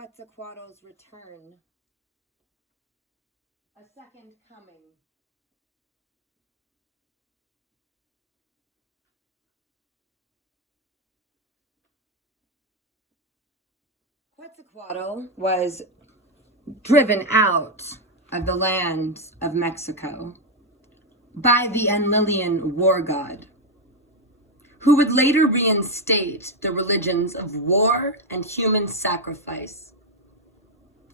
Quetzalcoatl's return, a second coming. Quetzalcoatl was driven out of the land of Mexico by the Enlilian war god, who would later reinstate the religions of war and human sacrifice,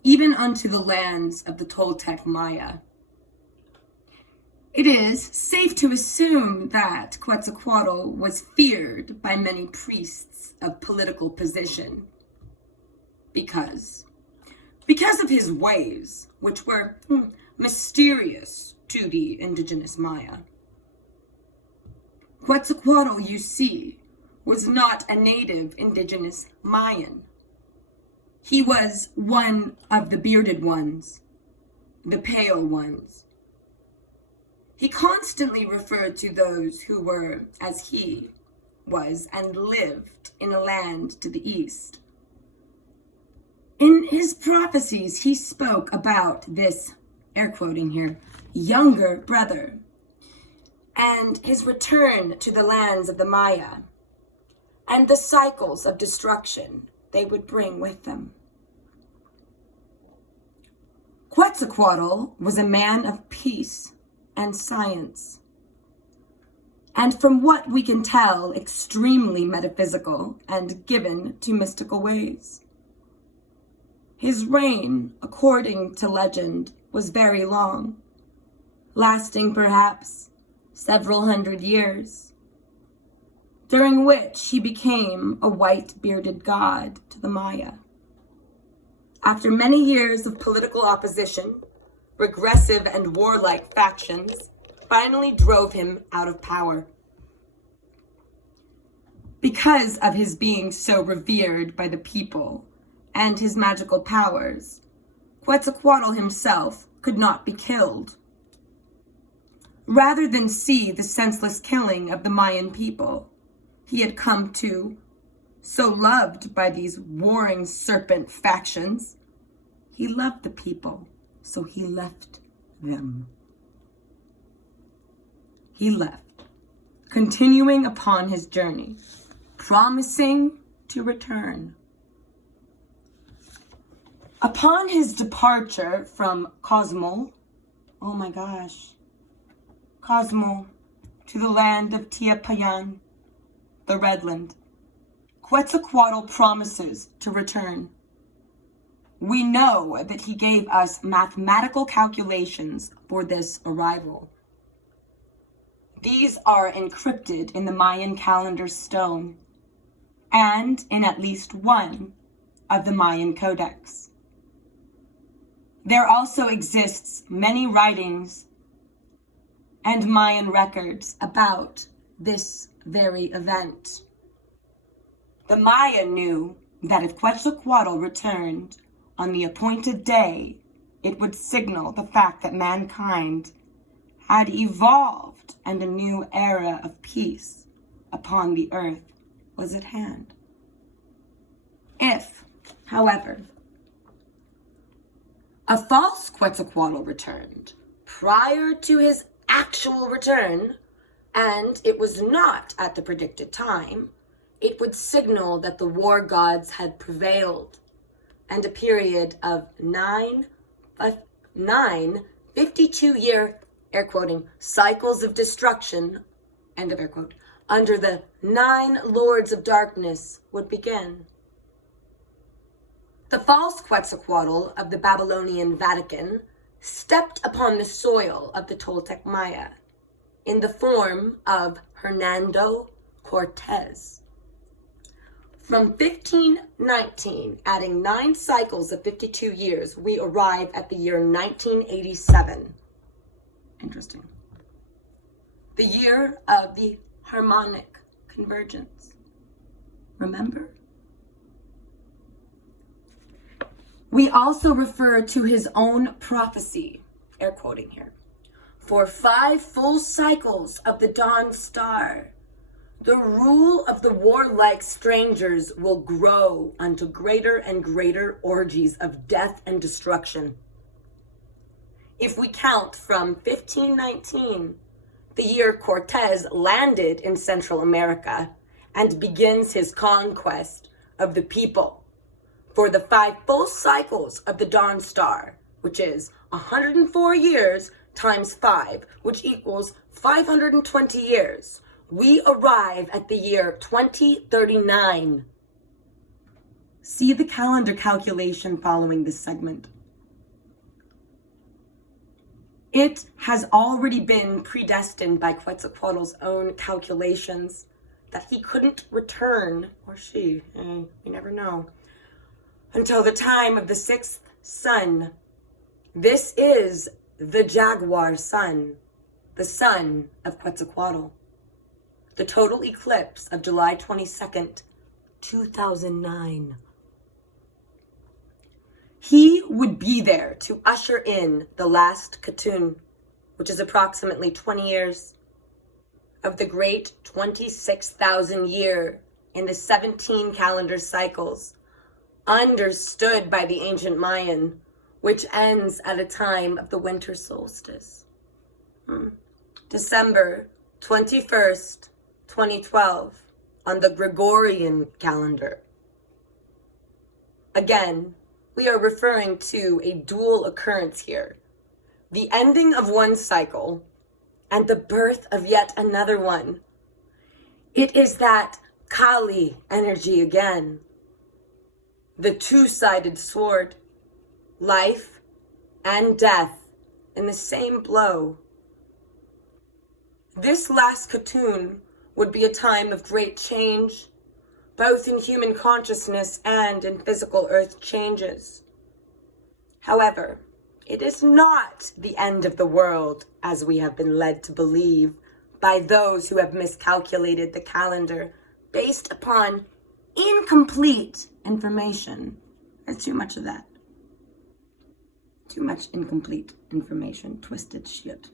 even unto the lands of the Toltec Maya. It is safe to assume that Quetzalcoatl was feared by many priests of political position because of his ways, which were mysterious to the indigenous Maya. Quetzalcoatl, you see, was not a native indigenous Mayan. He was one of the bearded ones, the pale ones. He constantly referred to those who were as he was and lived in a land to the east. In his prophecies, he spoke about this, air quoting here, younger brother, and his return to the lands of the Maya, and the cycles of destruction they would bring with them. Quetzalcoatl was a man of peace and science, and from what we can tell, extremely metaphysical and given to mystical ways. His reign, according to legend, was very long, lasting perhaps several hundred years, during which he became a white-bearded god to the Maya. After many years of political opposition, regressive and warlike factions finally drove him out of power. Because of his being so revered by the people and his magical powers, Quetzalcoatl himself could not be killed. Rather than see the senseless killing of the Mayan people he had come to, so loved by these warring serpent factions, he loved the people, so he left them. He left, continuing upon his journey, promising to return. Upon his departure from Cozumel, to the land of Tiapayan, the Redland, Quetzalcoatl promises to return. We know that he gave us mathematical calculations for this arrival. These are encrypted in the Mayan calendar stone and in at least one of the Mayan codex. There also exists many writings and Mayan records about this very event. The Maya knew that if Quetzalcoatl returned on the appointed day, it would signal the fact that mankind had evolved and a new era of peace upon the earth was at hand. If, however, a false Quetzalcoatl returned prior to his actual return, and it was not at the predicted time, it would signal that the war gods had prevailed, and a period of 9 52-year, air quoting, cycles of destruction, end of air quote, under the 9 lords of darkness would begin. The false Quetzalcoatl of the Babylonian Vatican stepped upon the soil of the Toltec Maya in the form of Hernando Cortez. From 1519, adding 9 cycles of 52 years, we arrive at the year 1987. Interesting. The year of the harmonic convergence. Remember? We also refer to his own prophecy, air quoting here, for 5 full cycles of the dawn star, The rule of the warlike strangers will grow unto greater and greater orgies of death and destruction. If we count from 1519, the year Cortez landed in Central America and begins his conquest of the people, for the 5 full cycles of the Dawn Star, which is 104 years times 5, which equals 520 years, we arrive at the year 2039. See the calendar calculation following this segment. It has already been predestined by Quetzalcoatl's own calculations that he couldn't return, or she, we never know, until the time of the 6th sun. This is the Jaguar sun, the son of Quetzalcoatl. The total eclipse of July 22nd, 2009. He would be there to usher in the last Katun, which is approximately 20 years, of the great 26,000 year in the 17 calendar cycles, understood by the ancient Mayan, which ends at a time of the winter solstice. December 21st, 2012, on the Gregorian calendar. Again, we are referring to a dual occurrence here. The ending of one cycle and the birth of yet another one. It is that Kali energy again. The two-sided sword, life and death in the same blow. This last Katun would be a time of great change, both in human consciousness and in physical earth changes. However, it is not the end of the world, as we have been led to believe by those who have miscalculated the calendar based upon incomplete information. There's too much of that. Too much incomplete information, twisted shit.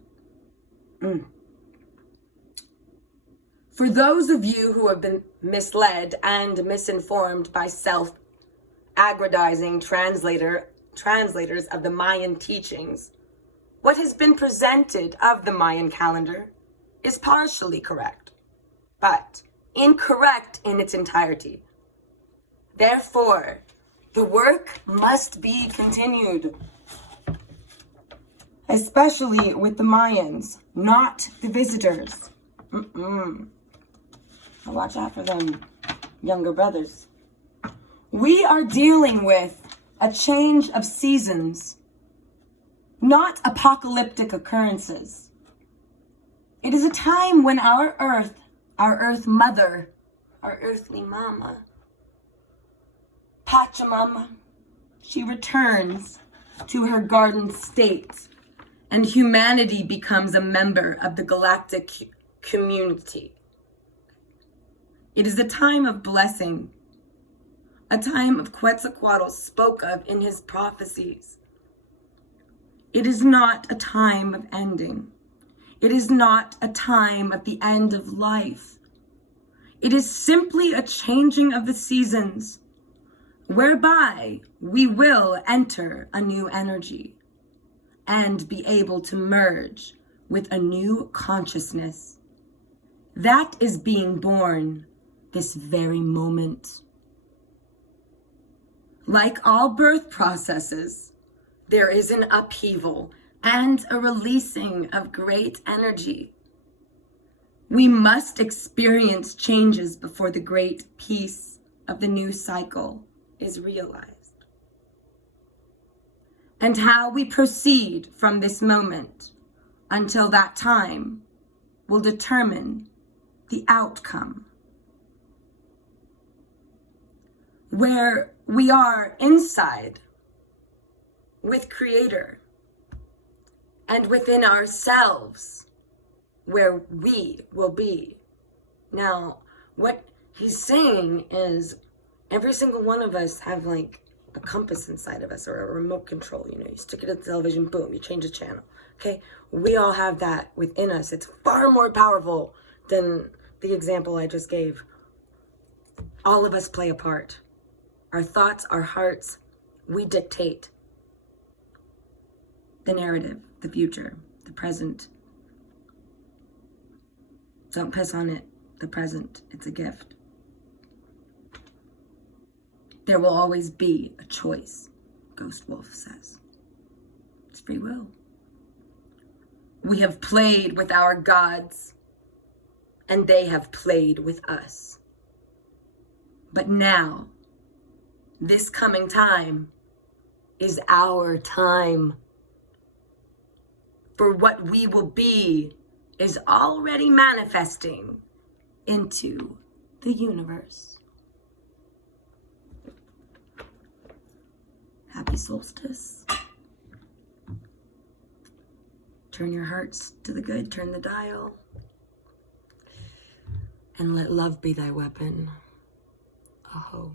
For those of you who have been misled and misinformed by self-aggrandizing translators of the Mayan teachings, what has been presented of the Mayan calendar is partially correct, but incorrect in its entirety. Therefore, the work must be continued, especially with the Mayans, not the visitors. Watch out for them younger brothers. We are dealing with a change of seasons, not apocalyptic occurrences. It is a time when our earth mother, our earthly mama, Pachamama, she returns to her garden state, and humanity becomes a member of the galactic community. It is a time of blessing, a time of Quetzalcoatl spoke of in his prophecies. It is not a time of ending. It is not a time of the end of life. It is simply a changing of the seasons, whereby we will enter a new energy and be able to merge with a new consciousness. That is being born this very moment. Like all birth processes, there is an upheaval and a releasing of great energy. We must experience changes before the great peace of the new cycle is realized. And how we proceed from this moment until that time will determine the outcome. Where we are inside with Creator and within ourselves, where we will be. Now, what he's saying is every single one of us have like a compass inside of us, or a remote control. You know, you stick it in the television, boom, you change the channel. Okay, we all have that within us. It's far more powerful than the example I just gave. All of us play a part. Our thoughts, our hearts, we dictate the narrative, the future, the present. Don't piss on it, the present, it's a gift. There will always be a choice, Ghost Wolf says. It's free will. We have played with our gods, and they have played with us. But now, this coming time is our time. For what we will be is already manifesting into the universe. Happy solstice. Turn your hearts to the good, turn the dial. And let love be thy weapon. Aho.